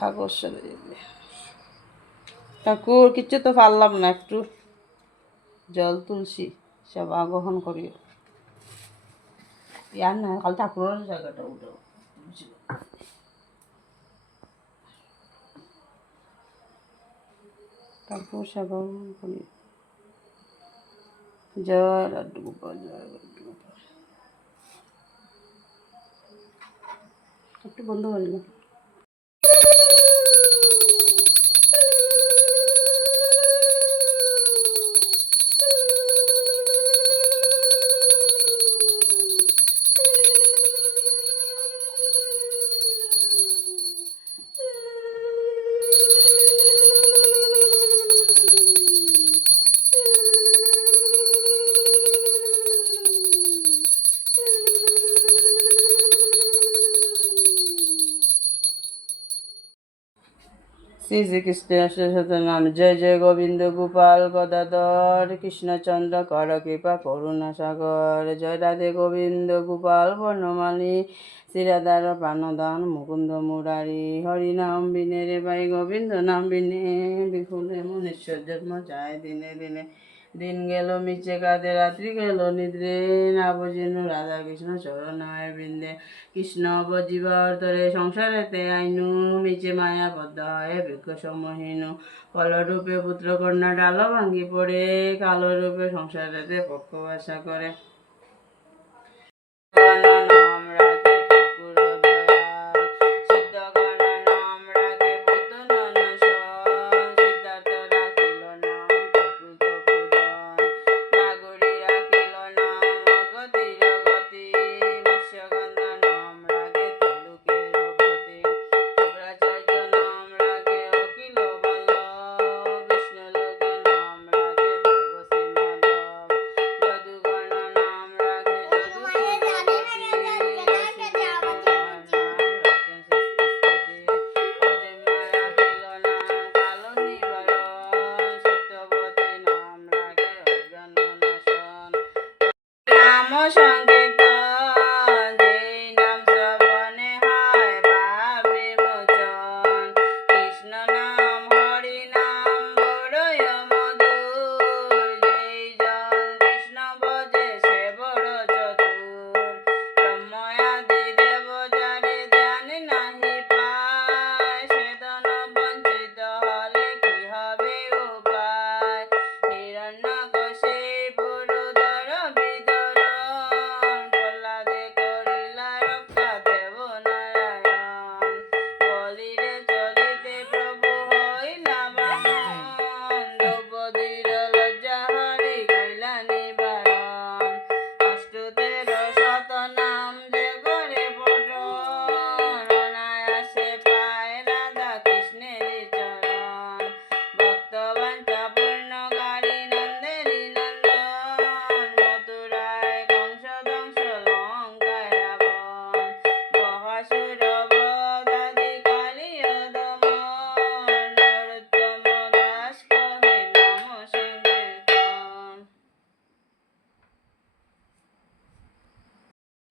কাগজ ঠাকুর কিচ্ছু তো পারলাম না একটু জল তুলসি সব আগহন করিও। ইয়ার না কাল ঠাকুরের জায়গাটা উঠো তারপর সব করিও। জয় লাড্ডু গোপাল জয় লাড্ডু গোপাল একটু বন্ধ করি না শ্রী শ্রীকৃষ্ণের নাম। জয় জয় গোবিন্দ গোপাল গদাধর, কৃষ্ণচন্দ্র কর কৃপা, করুণা সাগর। জয় রাধে গোবিন্দ গোপাল বর্ণমালী শ্রীরাধার প্রাণদান, মুকুন্দ মুরারি। হরি নাম বিনে রে ভাই, গোবিন্দ নাম বিনে। বিফুলে মনেশ্বর জন্ম যায় দিনে দিনে। দিন গেল, মিছে কাঁধে রাত্রি গেল, নিদ্রে না বুঝিনু রাধা কৃষ্ণ চরণায় বৃন্দে। কৃষ্ণ বজিবার তরে সংসারেতে আইনু, মিছে মায়া বদ্ধ হয় বৃক্ষ সমহীনু ফলরূপে পুত্র কন্যা ডাল ভাঙ্গি পড়ে কালো রূপে সংসারেতে পক্ষ বাসা করে। নাম সংকীর্তন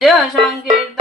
জয় সংকীর্তনে